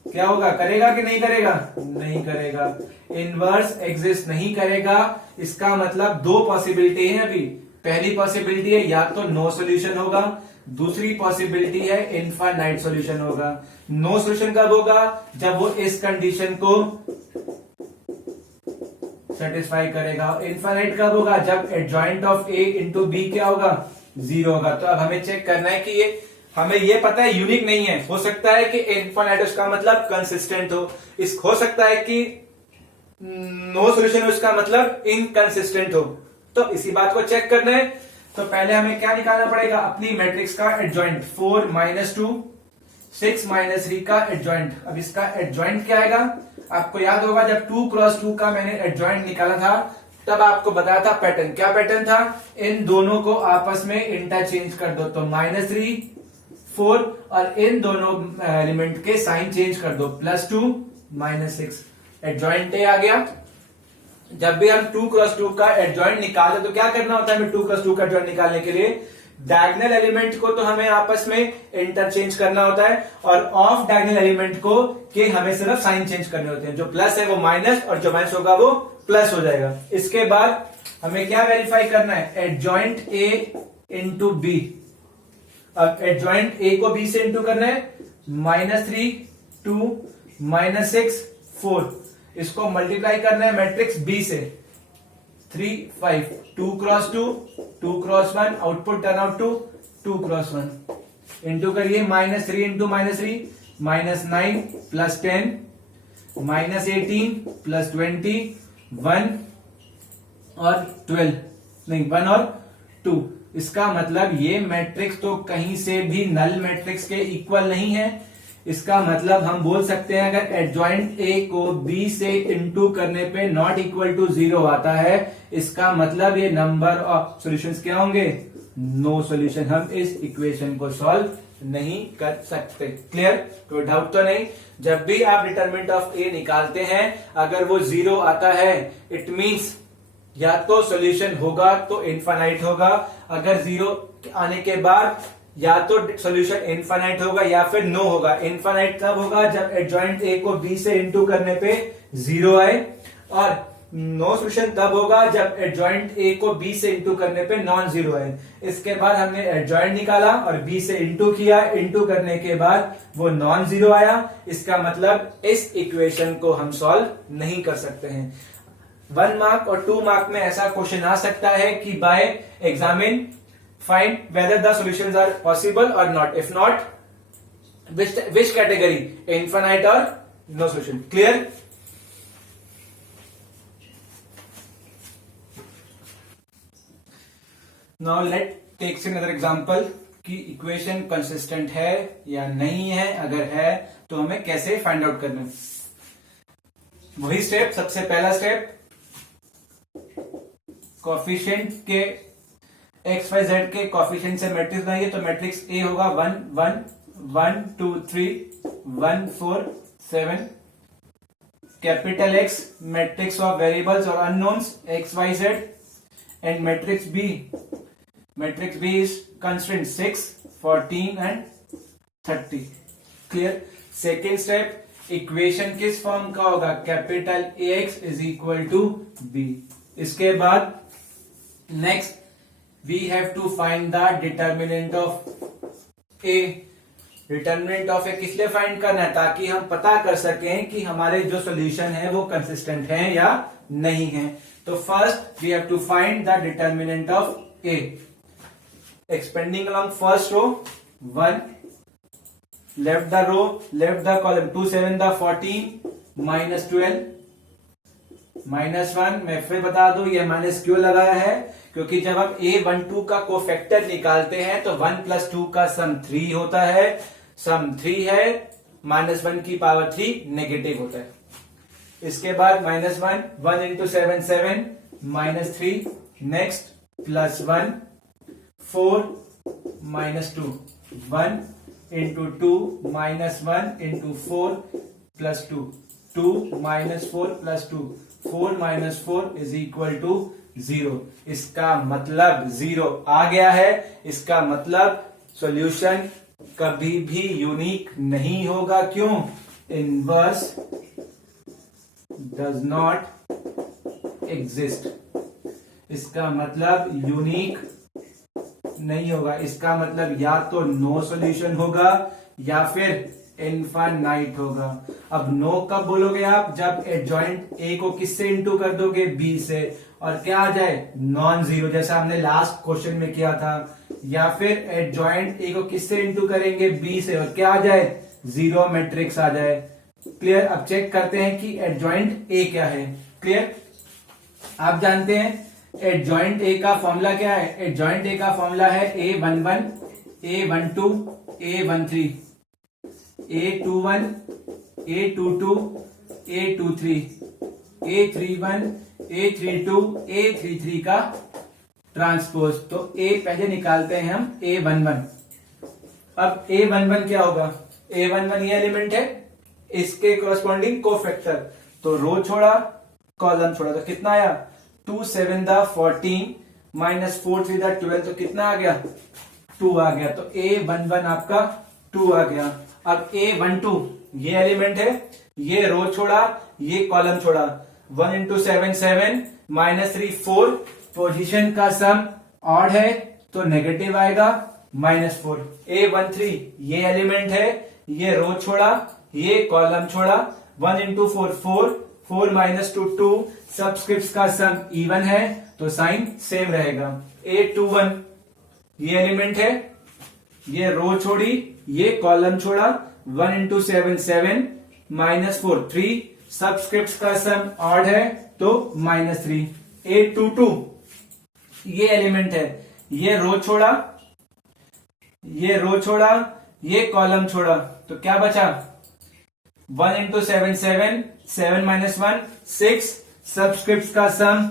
क्या होगा? करेगा कि नहीं करेगा? नहीं करेगा। इनवर्स एग्जिस्ट नहीं करेगा। इसका मतलब दो पॉसिबिलिटी है अभी। पहली पॉसिबिलिटी है या तो नो सॉल्यूशन होगा, दूसरी पॉसिबिलिटी है इनफाइनाइट सॉल्यूशन होगा। नो सॉल्यूशन कब होगा? जब वो इस कंडीशन को सेटिस्फाई करेगा। इनफाइनाइट कब होगा? जब एडजॉइंट ऑफ A × B क्या होगा? 0 होगा। तो अब हमें चेक करना है कि ये हमें ये पता है यूनिक नहीं है। हो सकता है कि इनफाइनाइट उसका मतलब कंसिस्टेंट हो, इस हो सकता है कि नो सॉल्यूशन उसका मतलब इनकंसिस्टेंट हो। तो इसी बात को चेक करना है। तो पहले हमें क्या निकालना पड़ेगा? अपनी मैट्रिक्स का एडजॉइंट। 4 -2 6 -3 का एडजॉइंट। अब इसका एडजॉइंट क्या आएगा? आपको याद होगा जब 2 × 2 का मैंने एडजॉइंट निकाला था तब आपको बताया था पैटर्न। क्या पैटर्न था? इन दोनों को आपस में इंटरचेंज कर दो, तो -3 4 और इन दोनों एलिमेंट के साइन चेंज कर दो, +2 -6। एडजॉइंट ए आ गया। जब भी हम 2 × 2 का एडजॉइंट निकाले तो क्या करना होता है हमें? 2 × 2 का एडजॉइंट निकालने के लिए डायगोनल एलिमेंट को तो हमें आपस में इंटरचेंज करना होता है, और ऑफ डायगोनल एलिमेंट को के हमें सिर्फ साइन चेंज करने होते हैं। जो प्लस है वो माइनस और जो माइनस होगा वो प्लस हो जाएगा। इसके बाद हमें क्या वेरीफाई करना है? Adjoint A × B। अब एडजॉइंट A को B से इंटू करना है। -3 2 -6 4। इसको मल्टीप्लाई करना है मैट्रिक्स B से। 3 5 2 × 2 2 × 1 output turn out to 2 × 1। Into करिए -3 × -3 -9 + 10 -18 + 20 1 और 12 नहीं 1 और 2। इसका मतलब ये मैट्रिक्स तो कहीं से भी नल मैट्रिक्स के इक्वल नहीं है। इसका मतलब हम बोल सकते हैं अगर एडजॉइंट A को B से इंटू करने पे नॉट इक्वल टू 0 आता है, इसका मतलब ये नंबर ऑफ सॉल्यूशंस क्या होंगे? No solution. हम इस इक्वेशन को सॉल्व नहीं कर सकते। क्लियर? कोई डाउट तो नहीं? जब भी आप डिटरमिनेंट ऑफ A निकालते हैं अगर वो 0 आता है इट मींस या तो सॉल्यूशन होगा तो इनफाइनाइट होगा। अगर 0 आने के बाद या तो सॉल्यूशन इनफाइनाइट होगा या फिर नो होगा। इनफाइनाइट कब होगा? जब एडजॉइंट A को B से इंटू करने पे 0 आए, और नो सॉल्यूशन तब होगा जब एडजॉइंट A को B से इंटू करने पे नॉन जीरो आए। इसके बाद हमने एडजॉइंट निकाला और B से इंटू किया, इंटू करने के बाद वो नॉन जीरो आया। इसका मतलब इस इक्वेशन को हम सॉल्व नहीं कर सकते हैं। 1 मार्क और 2 मार्क में ऐसा क्वेश्चन आ सकता है कि by examine find whether the solutions are possible और not, if not which category, infinite और no solution. Clear? Now let take another example कि इक्वेशन कंसिस्टेंट है या नहीं है, अगर है तो हमें कैसे फाइंड आउट करना है। वही स्टेप, सबसे पहला स्टेप, कॉफिशिएंट के एक्स वाई जेड के कॉफिशिएंट से मैट्रिक्स बनाइए। तो मैट्रिक्स ए होगा 1 1 1 2 3 1 4 7। Capital X matrix of variables और unknowns x Y Z, and matrix B is constant 6 14 and 30। Clear? Second step, equation किस फॉर्म का होगा, capital A X is equal to B. इसके बाद next we have to find the determinant of A. Determinant of A किस लिए find करना है, ताकि हम पता कर सकें कि हमारे जो सॉल्यूशन है वो कंसिस्टेंट है या नहीं है। तो first we have to find the determinant of A. Expanding along first row 1, left the row, left the column, 2 7 the 14 minus 12 minus 1। मैं फिर बता दूं ये माइनस क्यों लगाया है, क्योंकि जब हम a12 का कोफैक्टर निकालते हैं तो 1 प्लस 2 का सम 3 होता है, सम 3 है, माइनस 1 की पावर 3 नेगेटिव होता है। इसके बाद minus 1 1 into 7 7 minus 3, next plus 1 4 minus 2 1 into 2 minus 1 into 4 plus 2 2 minus 4 plus 2 4 minus 4 is equal to 0। इसका मतलब 0 आ गया है। इसका मतलब सॉल्यूशन कभी भी यूनिक नहीं होगा। क्यों? Inverse does not exist. इसका मतलब यूनिक नहीं होगा। इसका मतलब या तो नो सॉल्यूशन होगा या फिर इनफाइनाइट होगा। अब नो कब बोलोगे आप, जब एडजॉइंट ए को किससे इंटू कर दोगे, बी से, और क्या आ जाए, नॉन जीरो, जैसा हमने लास्ट क्वेश्चन में किया था। या फिर एडजॉइंट ए को किससे इंटू करेंगे, बी से, और क्या आ जाए, जीरो मैट्रिक्स आ जाए। क्लियर? अब चेक करते हैं कि एडजॉइंट ए क्या है। क्लियर? आप जानते हैं एडजॉइंट ए का फॉर्मूला क्या है। एडजॉइंट ए का फॉर्मूला है A11 A12 A13 A21 A22 A23 A31 A32 A33 का ट्रांसपोज। तो A पहले निकालते हैं हम A11। अब A11 क्या होगा, A11 ये एलिमेंट है, इसके कोरस्पॉन्डिंग कोफैक्टर। तो रो छोड़ा कॉलम छोड़ा, तो कितना आया, 2 7 द 14 माइनस 4 3 द 12, तो कितना आ गया, 2 आ गया। तो A11 आपका 2 आ गया। अब A12 ये एलिमेंट है, ये रो छोड़ा ये कॉलम छोड़ा, 1 इंटू 7 7 माइनस 3 4, पोजीशन का सम ऑड है तो नेगेटिव आएगा, -4। A13 ये एलिमेंट है, ये रो छोड़ा ये कॉलम छोड़ा, 1 इंटू 4 4 4 माइनस 2 2, सबस्क्रिप्ट का सम इवन है तो साइन सेम रहेगा। A21 ये एलिमेंट है, ये रो छोड़ी ये कॉलम छोड़ा, 1 इंटू 7 7 -4 3, सबस्क्रिप्ट का सम ऑड है तो -3। A22 ये एलिमेंट है, ये रो छोड़ा ये कॉलम छोड़ा, तो क्या बचा, 1 इंटू 7 7 7 माइनस 1 6, सबस्क्रिप्ट का सम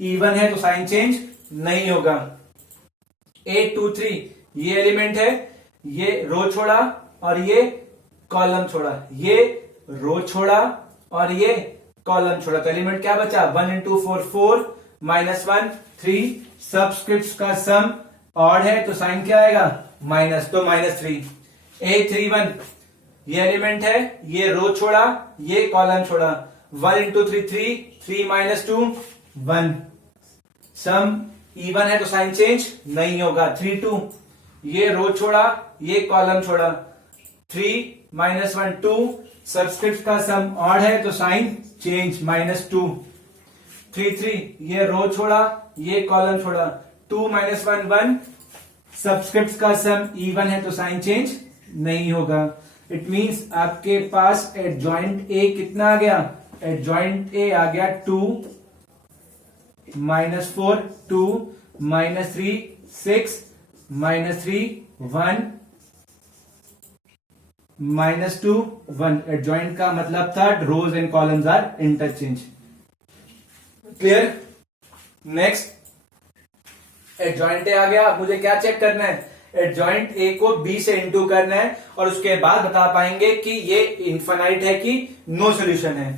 इवन है तो साइन चेंज नहीं होगा। A23 ये एलिमेंट है, ये रो छोड़ा और ये कॉलम छोड़ा, ये रो छोड़ा और ये कॉलम छोड़ा, तो एलिमेंट क्या बचा, 1 इंटू 4 4 माइनस 1 3, सबस्क्रिप्ट का सम ऑड है तो साइन क्या आएगा, माइनस, तो -3। A31 ये एलिमेंट है, ये रो छोड़ा ये कॉलम छोड़ा, 1 इंटू 3 3 3 माइनस 2 1, सम इवन है तो साइन चेंज नहीं होगा। 3 2 ये रो छोड़ा ये कॉलम छोड़ा, 3 माइनस 1 2, सबस्क्रिप्ट का सम ऑड है तो साइन चेंज, -2। 3 ये रो छोड़ा, ये कॉलम छोड़ा, 2 - 1 1, सब्सक्रिप्ट का सम इवन है तो साइन चेंज नहीं होगा। इट मींस आपके पास एडजॉइंट ए कितना आ गया, एडजॉइंट ए आ गया 2 -4 2 -3 6 -3 1 -2 1। एडजॉइंट का मतलब था rows and columns are interchange. Clear. Next adjoint A आ गया। अब मुझे क्या चेक करना है, एडजॉइंट ए को बी से इंटू करना है और उसके बाद बता पाएंगे कि ये इनफाइनाइट है कि नो सॉल्यूशन है।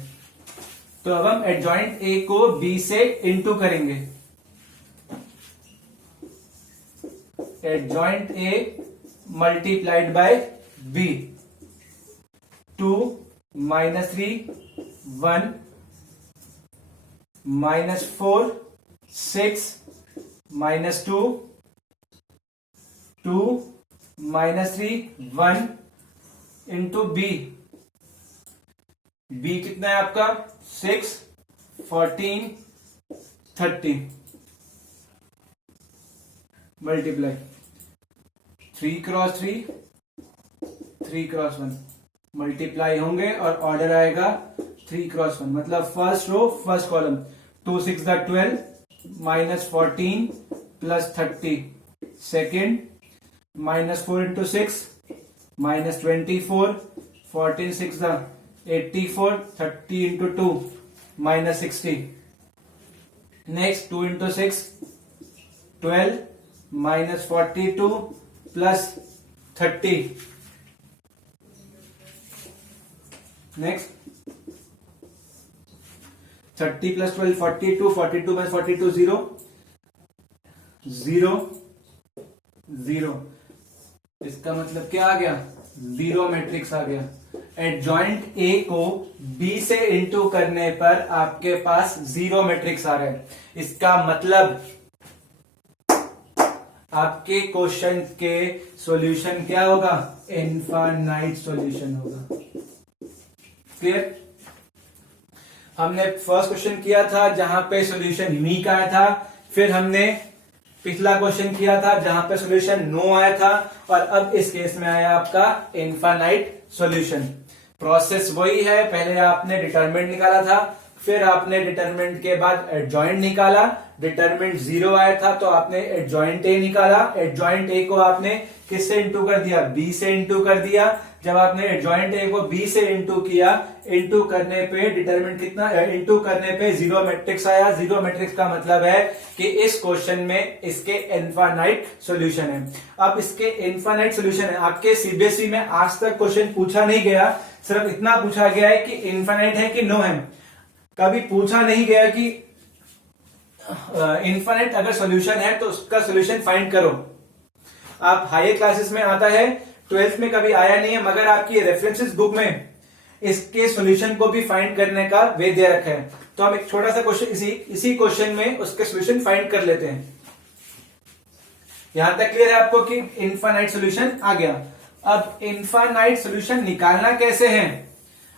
तो अब हम एडजॉइंट ए को बी से इंटू करेंगे। Adjoint A multiplied by B, 2 -3 1 -4 6 -2 2 -3 1 into B. B कितना है आपका 6 14 30 मल्टीप्लाई 3 × 3 3 × 1 मल्टीप्लाई होंगे और ऑर्डर आएगा 3 × 1, मतलब first row first column. 2 6 12 -14 + 30 second, -4 × 6 -24 14 6 84 30 × 2 -60। Next 2 × 6 12 -42 + 30। Next 30 + 12 42 42 - 42 0 0 0। इसका मतलब क्या आ गया, जीरो मैट्रिक्स आ गया। एडजॉइंट ए को बी से इंटू करने पर आपके पास जीरो मैट्रिक्स आ रहा है। इसका मतलब आपके क्वेश्चन के सॉल्यूशन क्या होगा, इनफाइनाइट सॉल्यूशन होगा। क्लियर। हमने फर्स्ट क्वेश्चन किया था जहां पे सॉल्यूशन यूनिक आया था, फिर हमने पिछला क्वेश्चन किया था जहां पे सॉल्यूशन नो आया था, और अब इस केस में आया आपका इनफाइनाइट सॉल्यूशन। प्रोसेस वही है, पहले आपने डिटरमिनेंट निकाला था, फिर आपने डिटरमिनेंट के बाद एडजॉइंट निकाला, डिटरमिनेंट 0 आया था तो आपने एडजॉइंट ए निकाला। एडजॉइंट ए को आपने किससे इंटू कर दिया, बी से इंटू कर दिया। जब आपने एडजॉइंट ए को बी से इंटू किया, इंटू करने पे डिटरमिनेंट कितना, इंटू करने पे जीरो मैट्रिक्स आया। जीरो मैट्रिक्स का मतलब है कि इस क्वेश्चन में इसके इनफाइनाइट सॉल्यूशन है। अब इसके इनफाइनाइट सॉल्यूशन है, आपके सीबीएसई में आज तक क्वेश्चन पूछा नहीं गया, सिर्फ इतना पूछा गया है कि इनफाइनाइट है कि नो है। कभी पूछा नहीं गया कि इनफाइनाइट अगर सॉल्यूशन है तो उसका सॉल्यूशन फाइंड करो। आप हायर क्लासेस में आता है, 12th में कभी आया नहीं है, मगर आपकी रेफरेंसेस बुक में इसके सॉल्यूशन को भी फाइंड करने का वे दे रखा है। तो हम एक छोटा सा क्वेश्चन इसी क्वेश्चन में उसके सॉल्यूशन फाइंड कर लेते हैं। यहां तक क्लियर है आपको कि इनफाइनाइट सॉल्यूशन आ गया। अब इनफाइनाइट सॉल्यूशन निकालना कैसे है।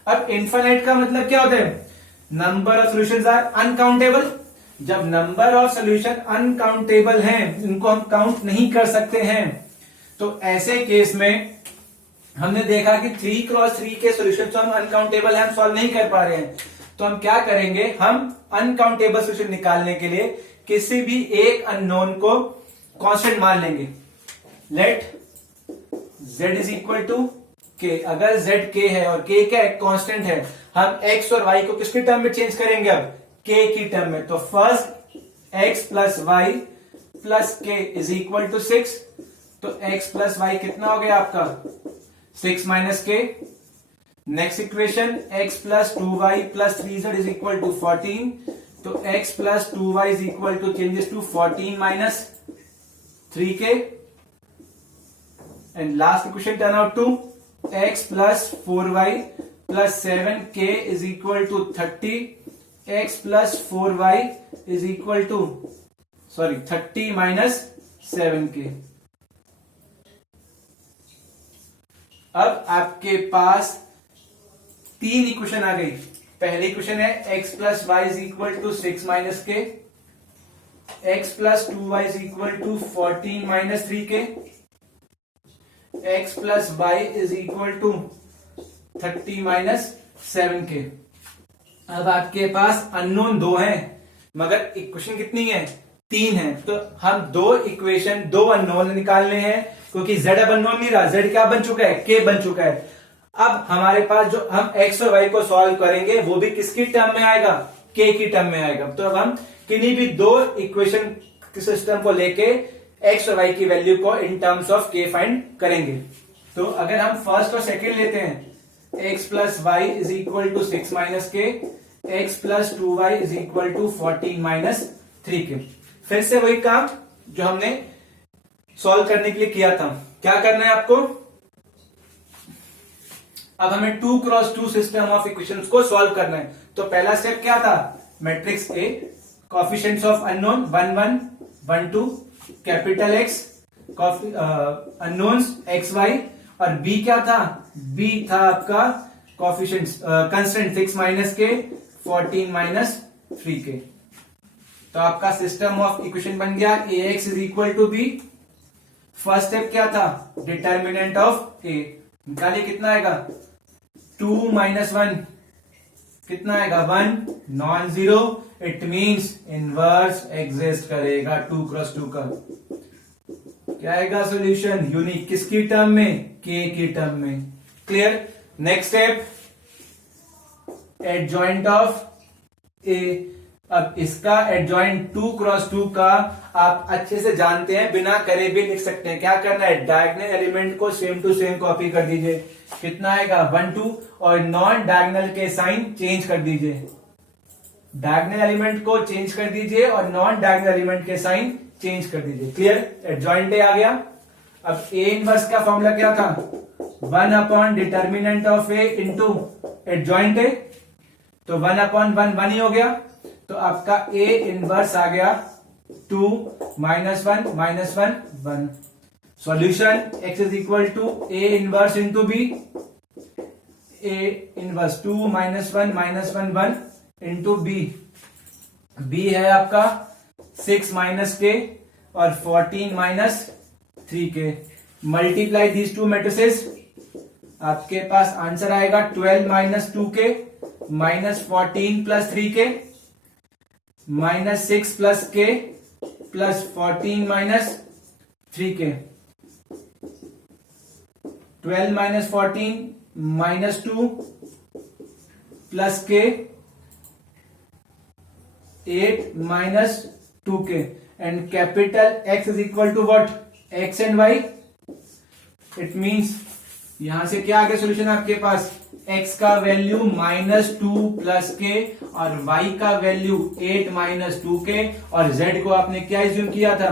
अब इनफाइनाइट का मतलब क्या होता है, number of solutions are uncountable. जब नंबर ऑफ सॉल्यूशन अनकाउंटेबल हैं, इनको हम काउंट नहीं कर सकते हैं, तो ऐसे केस में हमने देखा कि 3 × 3 के सॉल्यूशन तो हम अनकाउंटेबल हैं, हम सॉल्व नहीं कर पा रहे हैं। तो हम क्या करेंगे, हम अनकाउंटेबल सॉल्यूशन निकालने के लिए किसी भी एक अननोन को कांस्टेंट मान लेंगे। Let z = k। अगर z k है और k क्या कांस्टेंट है, हम x और y को किसकी टर्म में चेंज करेंगे, अब k की टर्म में। तो फर्स्ट x + y + k = 6। तो x + y कितना हो गया आपका, 6 - k। Next equation x + 2y + 3z = 14। तो x + 2y changes to 14 - 3k। And last equation turn out to x + 4y + 7k = 30। x + 4y = 30 - 7k। अब आपके पास 3 इक्वेशन आ गई। पहली क्वेश्चन है x plus y is equal to 6 minus k, x plus 2y is equal to 14 minus 3 k, x plus y is equal to 30 minus 7 k. अब आपके पास unknown 2 हैं मगर इक्वेशन कितनी है, 3 है, तो हम दो इक्वेशन, दो अननोन निकालने हैं क्योंकि z अब अननोन नहीं रहा, z क्या बन चुका है, k बन चुका है। अब हमारे पास जो हम x और y को सॉल्व करेंगे वो भी किसकी टर्म में आएगा, k की टर्म में आएगा। तो अब हम किन्हीं भी दो इक्वेशन सिस्टम को लेके x और y की वैल्यू को in terms of k find करेंगे। तो अगर हम फर्स्ट और सेकेंड लेते हैं, x plus y is equal to 6 minus k, x plus 2y is equal to 14 minus 3 k. फिर से वही काम जो हमने सॉल्व करने के लिए किया था। क्या करना है आपको, अब हमें 2 क्रॉस 2 सिस्टम ऑफ इक्वेशंस को सॉल्व करना है। तो पहला स्टेप क्या था, matrix A, coefficients of unknown 1 1 1 2, capital X, unknowns x y, और बी क्या था, बी था आपका कोएफिशिएंट्स कंस्टेंट 6 माइनस के, 14 माइनस 3 के। तो आपका सिस्टम ऑफ इक्वेशन बन गया A X is equal to B. First step क्या था, डिटर्मिनेंट ऑफ ए निकालिए, कितना आएगा 2 माइनस 1 कितना आएगा 1, non zero, it means inverse exist करेगा 2 क्रॉस 2 का। क्या आएगा सॉल्यूशन, यूनिक, किसकी टर्म में, के की टर्म में। Clear. Next step, adjoint of A. अब इसका एडजॉइंट 2 क्रॉस 2 का आप अच्छे से जानते हैं, बिना करे भी लिख सकते हैं। क्या करना है, डायगोनल एलिमेंट को सेम टू सेम कॉपी कर दीजिए, कितना आएगा 1 2, और नॉन डायगोनल के साइन चेंज कर दीजिए। डायगोनल एलिमेंट को चेंज कर दीजिए और नॉन डायगोनल एलिमेंट के साइन चेंज कर दीजिए। क्लियर, एडजॉइंट ए आ गया। अब ए इनवर्स का फॉर्मूला क्या था, 1 upon determinant of A into adjoint ए, तो 1 अपॉन 1 1 ही हो गया। तो आपका ए इनवर्स आ गया 2 minus 1 minus 1 1। Solution x is equal to A inverse into B, A inverse 2 minus 1 minus 1 1 into B. B है आपका 6 माइनस के और 14 माइनस 3 के। मल्टीप्लाई दीज टू मैट्रिसेस, आपके पास आंसर आएगा 12 माइनस 2 के माइनस 14 प्लस 3 के माइनस 6 प्लस के प्लस 14 माइनस 3 के। 12 माइनस 14 माइनस 2 प्लस के 8 minus 2 k, and capital X is equal to what, x and y. It means यहां से क्या आ गया सोल्यूशन आपके पास, x का वैल्यू -2 प्लस के और y का वैल्यू 8 माइनस 2 के, और z को आपने क्या इज्यूम किया था,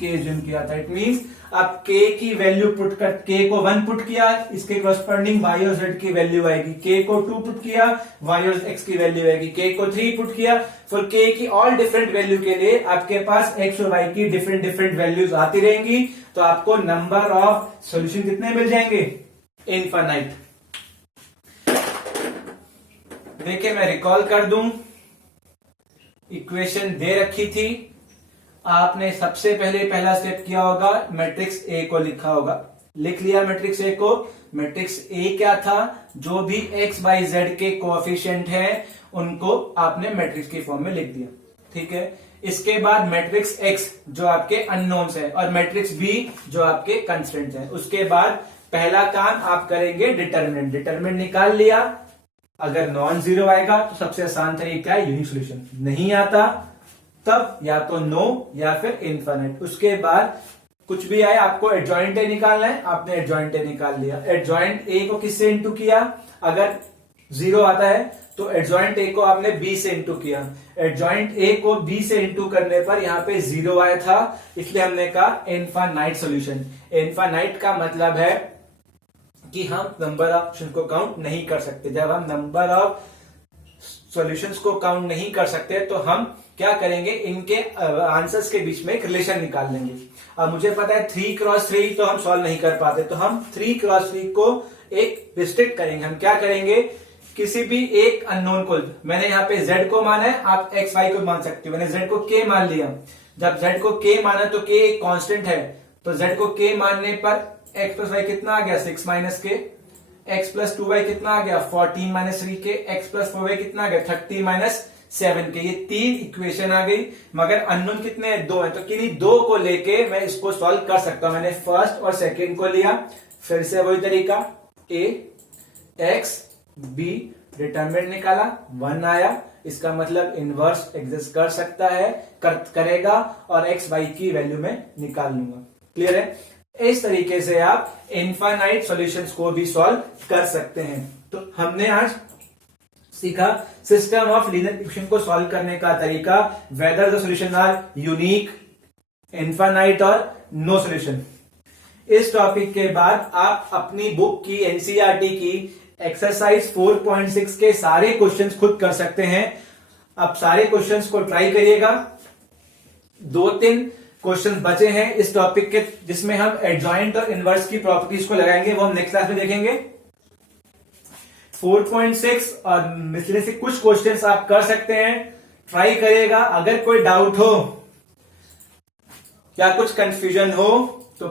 k इज्यूम किया था। इट मींस आप k की वैल्यू पुट कर, k को 1 पुट किया, इसके कॉरस्पॉन्डिंग y और z की वैल्यू आएगी। k को 2 पुट किया, y और x की वैल्यू आएगी। k को 3 पुट किया, फिर k की ऑल डिफरेंट वैल्यू के लिए आपके पास x और y की डिफरेंट डिफरेंट वैल्यूज आती रहेंगी। तो आपको नंबर ऑफ सोल्यूशन कितने मिल जाएंगे, इनफाइनाइट। देखिए मैं रिकॉल कर दूं, इक्वेशन दे रखी थी, आपने सबसे पहले पहला स्टेप किया होगा, मैट्रिक्स ए को लिखा होगा, लिख लिया मैट्रिक्स ए को। मैट्रिक्स ए क्या था, जो भी एक्स वाई जेड के कोएफिशिएंट हैं उनको आपने मैट्रिक्स की फॉर्म में लिख दिया, ठीक है। इसके बाद मैट्रिक्स एक्स जो आपके अननोन्स है और मैट्रिक्स बी जो आपके कंस्टेंट्स हैं। उसके बाद पहला काम आप करेंगे डिटरमिनेंट, डिटरमिनेंट निकाल लिया। अगर नॉन जीरो आएगा तो सबसे आसान तरीका है यूनिक सॉल्यूशन, नहीं आता तब या तो नो या फिर इनफाइनाइट। उसके बाद कुछ भी आए आपको एडजॉइंट ए निकालना है, आपने एडजॉइंट ए निकाल लिया। एडजॉइंट ए को किससे इंटू किया, अगर जीरो आता है तो एडजॉइंट ए को आपने बी से इंटू किया। एडजॉइंट ए को बी से इंटू करने पर यहां पे जीरो आया था, इसलिए हमने कहा इनफाइनाइट सॉल्यूशन। इनफाइनाइट का मतलब है कि हम नंबर ऑफ ऑप्शन को काउंट नहीं कर सकते। जब हम नंबर ऑफ सॉल्यूशंस को काउंट नहीं कर सकते तो हम क्या करेंगे, इनके आंसर्स के बीच में एक रिलेशन निकाल लेंगे। अब मुझे पता है 3 क्रॉस 3 तो हम सॉल्व नहीं कर पाते, तो हम 3 क्रॉस 3 को एक रिस्ट्रिक्ट करेंगे। हम क्या करेंगे, किसी भी एक अननोन को, मैंने यहाँ पे z को माना है, आप x y को मान सकते हो। मैंने z को k मान लिया। जब z को k माना तो k एक कांस्टेंट है, तो z को k मानने पर x प्लस वाई कितना आ गया 6 minus k, x plus 2y कितना आ गया 14 minus 3k, x plus 4y कितना आ गया 30 माइनस 7k। ये 3 इक्वेशन आ गई, मगर अननोन कितने हैं 2 है, तो किन्हीं 2 को लेके मैं इसको सॉल्व कर सकता हूं। मैंने फर्स्ट और सेकंड को लिया, फिर से वही तरीका, a x b डिटरमिनेंट निकाला 1 आया, इसका मतलब इनवर्स एग्जिस्ट कर सकता है, करेगा, और x y की वैल्यू में निकाल लूंगा। क्लियर है। इस तरीके से आप इनफाइनाइट सॉल्यूशंस को भी सॉल्व कर सकते हैं। तो हमने आज सीखा सिस्टम ऑफ लीनियर इक्वेशन को सॉल्व करने का तरीका, whether the solution are unique, infinite और नो सॉल्यूशन। इस टॉपिक के बाद आप अपनी बुक की एनसीईआरटी की एक्सरसाइज 4.6 के सारे क्वेश्चंस खुद कर सकते हैं। आप सारे क्वेश्चंस को ट्राई करिएगा। 2-3 क्वेश्चंस बचे हैं इस टॉपिक के, जिसमें हम एडजॉइंट और इनवर्स की प्रॉपर्टीज को लगाएंगे, वो हम नेक्स्ट क्लास में देखेंगे। 4.6 और मिसले से कुछ क्वेश्चंस आप कर सकते हैं, ट्राई करिएगा। अगर कोई डाउट हो या कुछ कंफ्यूजन हो तो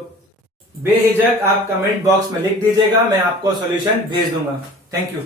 बेहिचक आप कमेंट बॉक्स में लिख दीजिएगा, मैं आपको सॉल्यूशन भेज दूंगा। Thank you.